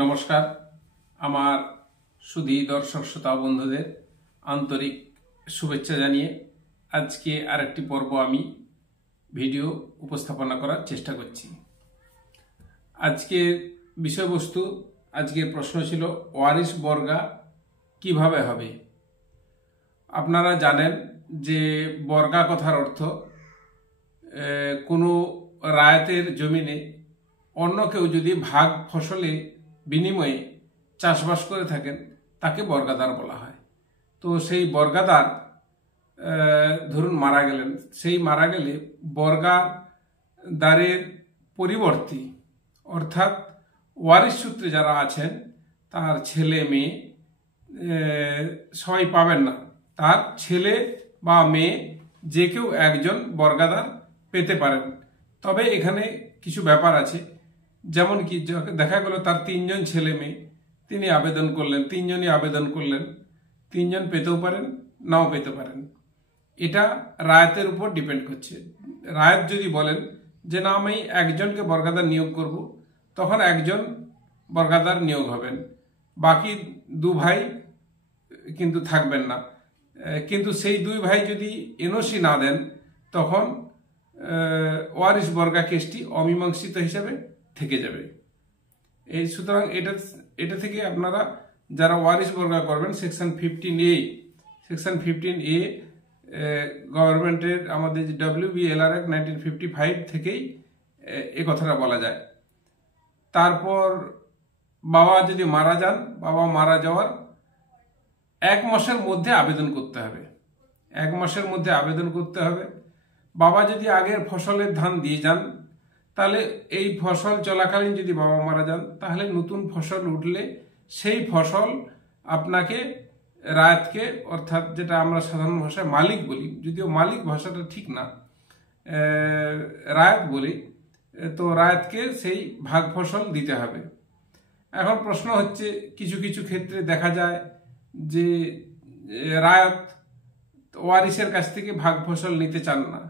নমস্কার আমার সুধী দর্শক শ্রোতা বন্ধুদের আন্তরিক শুভেচ্ছা জানিয়ে আজকে আরেকটি পর্ব আমি ভিডিও উপস্থাপনা করার চেষ্টা করছি। আজকের বিষয়বস্তু, আজকের প্রশ্ন ছিল ওয়ারিশ বর্গা কিভাবে হবে। আপনারা জানেন যে বর্গা কথার অর্থ কোনো রায়তের জমিনে অন্য কেউ যদি ভাগ ফসলে বিনিময়ে চাষবাস করে থাকেন তাকে বর্গাদার বলা হয়। তো সেই বর্গাদার ধরুন মারা গেলেন, সেই মারা গেলে বর্গাদারের পরিবর্তে অর্থাৎ ওয়ারিশ সূত্রে যারা আছেন তার ছেলে মেয়ে সবাই পাবেন না, তার ছেলে বা মেয়ে যে কেউ একজন বর্গাদার পেতে পারেন। তবে এখানে কিছু ব্যাপার আছে, যেমন কি দেখা গেল তার তিনজন ছেলে মেয়ে, তিনি আবেদন করলেন, তিনজনই আবেদন করলেন, তিনজন পেতেও পারেন নাও পেতে পারেন। এটা রায়তের উপর ডিপেন্ড করছে। রায়ত যদি বলেন যে না আমি একজনকে বর্গাদার নিয়োগ করব, তখন একজন বর্গাদার নিয়োগ হবেন, বাকি দু ভাই কিন্তু থাকবেন না। কিন্তু সেই দুই ভাই যদি এনওসি না দেন তখন ওয়ারিশ বর্গা কেসটি অমীমাংসিত হিসাবে থেকে যাবে। এই সুতরাং এটা থেকে আপনারা যারা ওয়ারিশ বর্গা করবেন সেকশন 15A গভর্নমেন্টের আমাদের যে WBLR অ্যাক্ট 1955 থেকেই এ কথাটা বলা যায়। তারপর বাবা যদি মারা যান, বাবা মারা যাওয়ার 1 মাসের মধ্যে আবেদন করতে হবে। 1 মাসের মধ্যে আবেদন করতে হবে। বাবা যদি আগের ফসলের ধান দিয়ে যান তাহলে এই ফসল চলাকালীন যদি বাবা মারা যান তাহলে নতুন ফসল উঠলে সেই ফসল আপনাকে রায়তকে, অর্থাৎ যেটা আমরা সাধারণ ভাষায় মালিক বলি, যদিও মালিক ভাষাটা ঠিক না, রায়ত বলি, তো রায়তকে সেই ভাগ ফসল দিতে হবে। এখন প্রশ্ন হচ্ছে কিছু কিছু ক্ষেত্রে দেখা যায় যে রায়ত ওয়ারিশের কাছ থেকে ভাগ ফসল নিতে চান না।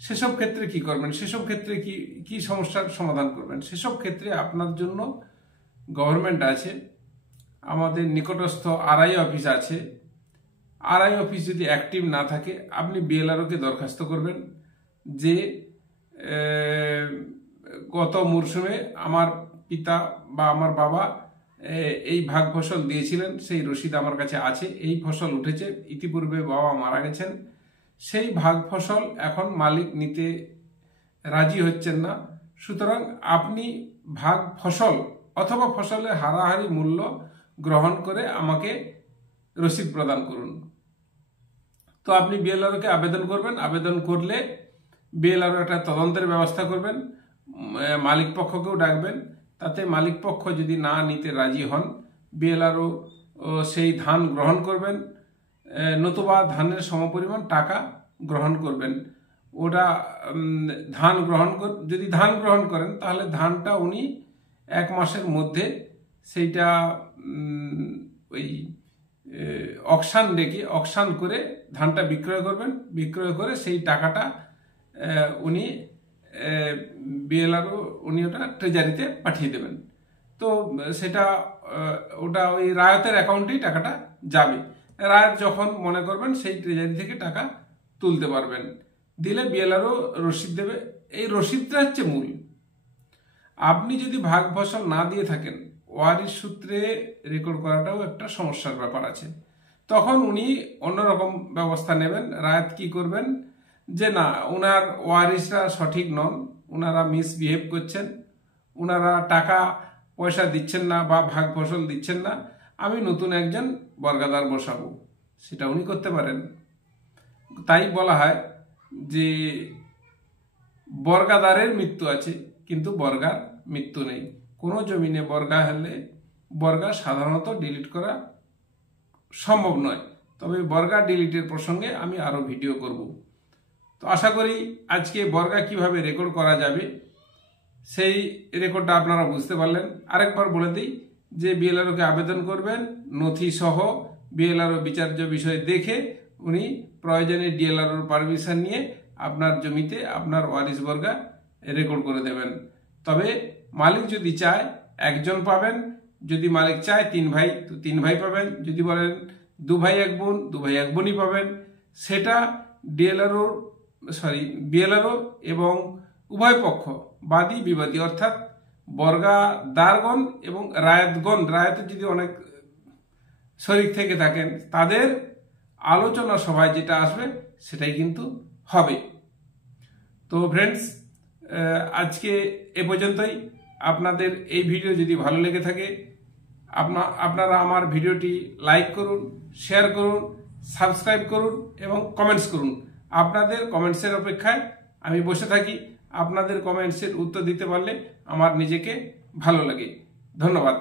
সেসব ক্ষেত্রে কি করবেন? সেসব ক্ষেত্রে কি সমস্যার সমাধান করবেন? সেসব ক্ষেত্রে আপনার জন্য গভর্নমেন্ট আছে, আমাদের নিকটস্থ আরআই অফিস আছে। আরআই অফিস যদি অ্যাক্টিভ না থাকে আপনি বিএলআরওকে দরখাস্ত করবেন যে গত মরশুমে আমার পিতা বা আমার বাবা এই ভাগ ফসল দিয়েছিলেন, সেই রসিদ আমার কাছে আছে, এই ফসল উঠেছে, ইতিপূর্বে বাবা মারা গেছেন, সেই ভাগ ফসল এখন মালিক নিতে রাজি হচ্ছেন না, সুতরাং আপনি ভাগ ফসল অথবা ফসলের হারাহারি মূল্য গ্রহণ করে আমাকে রসিদ প্রদান করুন। তো আপনি বিএলআরওকে আবেদন করবেন। আবেদন করলে বিএলআরও একটা তদন্তের ব্যবস্থা করবেন, মালিক পক্ষকেও ডাকবেন। তাতে মালিক পক্ষ যদি না নিতে রাজি হন বিএলআরও সেই ধান গ্রহণ করবেন, নতুবা ধানের সমপরিমাণ টাকা গ্রহণ করবেন। ওটা ধান যদি ধান গ্রহণ করেন তাহলে ধানটা উনি 1 মাসের মধ্যে সেইটা ওই অকশান করে ধানটা বিক্রয় করবেন। বিক্রয় করে সেই টাকাটা উনি বিএলআরও উনি ওটা ট্রেজারিতে পাঠিয়ে দেবেন। তো সেটা ওটা ওই রায়তের অ্যাকাউন্টেই টাকাটা যাবে। রায়ত যখন মনে করবেন সেই ট্রেজারি থেকে টাকা তুলতে পারবেন। দিলে বিএলআরও রসিদ দেবে। এই রসিদটা হচ্ছে মূল। আপনি যদি ভাগ ফসল না দিয়ে থাকেন, ওয়ারিশ সূত্রে রেকর্ড করাটাও একটা সমস্যার ব্যাপার আছে। তখন উনি অন্যরকম ব্যবস্থা নেবেন। রায়ত কি করবেন যে না, ওনার ওয়ারিশরা সঠিক নন, ওনারা মিসবিহেভ করছেন, ওনারা টাকা পয়সা দিচ্ছেন না বা ভাগ ফসল দিচ্ছেন না, আমি নতুন একজন বর্গাদার বসাবো। সেটা উনি করতে পারেন। তাই বলা হয় যে বর্গাদারের মৃত্যু আছে কিন্তু বর্গার মৃত্যু নেই। কোনো জমিনে বর্গা হলে বর্গা সাধারণত ডিলিট করা সম্ভব নয়, তবে বর্গা ডিলিটের প্রসঙ্গে আমি আরো ভিডিও করব। তো আশা করি আজকে বর্গা কিভাবে রেকর্ড করা যাবে সেই রেকর্ডটা আপনারা বুঝতে পারলেন। আরেকবার বলে দিই যে বিএলআরওকে আবেদন করবেন, নথি সহ বিএলআরও বিচার্য বিষয় দেখে উনি প্রয়োজনে ডিএলআরওর পারমিশন নিয়ে আপনার জমিতে আপনার ওয়ারিশ বর্গা রেকর্ড করে দেবেন। তবে মালিক যদি চায় একজন পাবেন, যদি মালিক চায় 3 ভাই তো 3 ভাই পাবেন, যদি বলেন 2 ভাই 1 বোন 2 ভাই 1 বোনই পাবেন। সেটা বিএলআরও এবং উভয় পক্ষ বাদী বিবাদী অর্থাৎ বর্গাদারগণ এবং রায়তের যদি অনেক শরিক থেকে থাকেন তাদের আলোচনা সভায় যেটা আসবে সেটাই কিন্তু হবে। তো ফ্রেন্ডস, আজকে এ পর্যন্তই। আপনাদের এই ভিডিও যদি ভালো লেগে থাকে আপনারা আমার ভিডিওটি লাইক করুন, শেয়ার করুন, সাবস্ক্রাইব করুন এবং কমেন্টস করুন। আপনাদের কমেন্টসের অপেক্ষায় আমি বসে থাকি। আপনাদের কমেন্টসের উত্তর দিতে পারলে আমার নিজেকে ভালো লাগে। ধন্যবাদ।